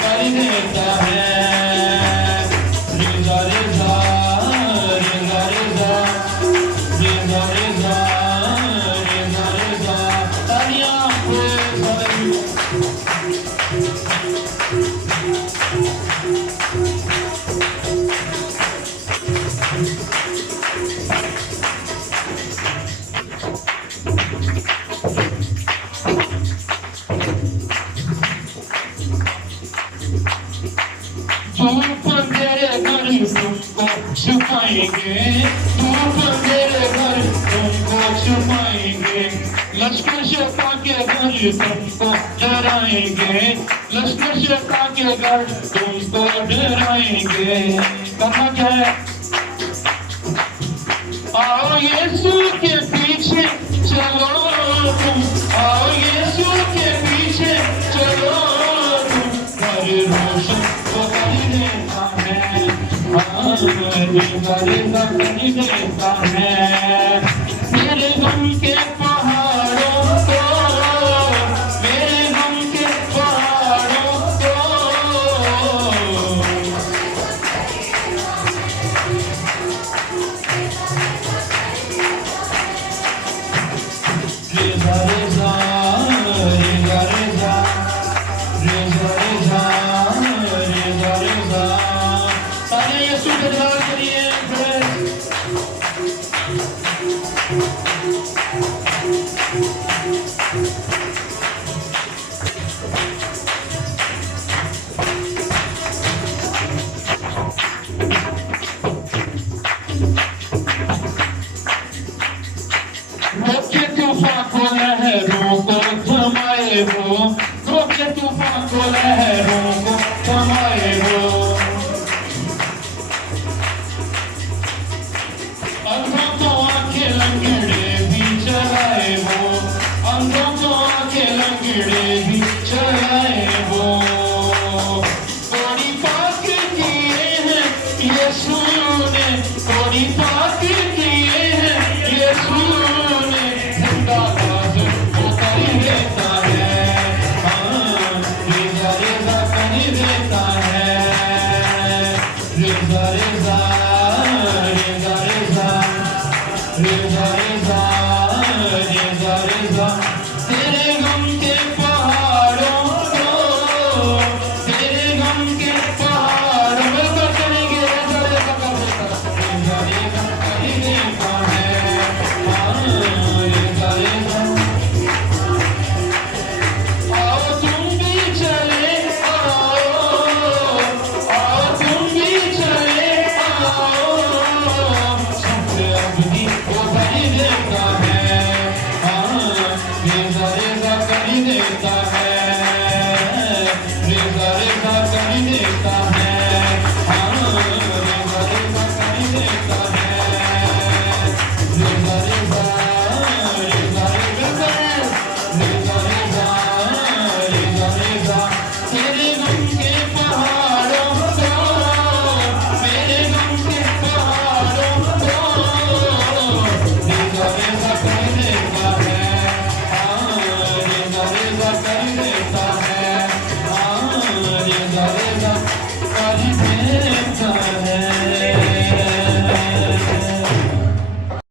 कर देता है। रेजा रेजा रेजा रेजा रेजा रेजा रेजा रेजा तालियां धूप तेरे घर तुमको छुपाएंगे, धूप तेरे घर तुमको छुपाएंगे, लश्कर शेखा के घर तुमको डराएंगे, लश्कर शेखा के घर तुमको डराएंगे। कहा क्या है? आओ यीशु के पीछे चलो तुम, आओ यीशु के पीछे चलो तुम, घर रोशन वो कर देता है, रेजा कर देता है। मेरे गम के पहाड़ों को, मेरे गम के पहाड़ों को, रेजा रेजा रेजा रेजा रेजा रेजा रेजा रेजा सारे यीशु के द्वारा करिए। रोके तूफान को लहरों को थमाए हो, रोके तूफान को लहरों को थमाए हो, अंधों को आंखें लंगड़े भी चलाए हो, अंधों को आंखें लंगड़े भी चलाए हो। थोड़ी पाक किए हैं यीशु ने, थोड़ी पाक किए हैं यीशु ने, जिंदाबाद वो कर देता है, रेजा रेजा कर देता है, रेजा रेजा रेजा रेजा रेजा रेजा रेजा रेजा। तेरे गम के पहाड़ों को, तेरे गम के पहाड़ों को चलेंगे, रेजा रेजा कर देता है, रेजा रेजा कर देता है, रेजा रेजा। आओ तुम भी चले आओ, आओ तुम भी चले आओ, सबसे अभी वो कर देता है।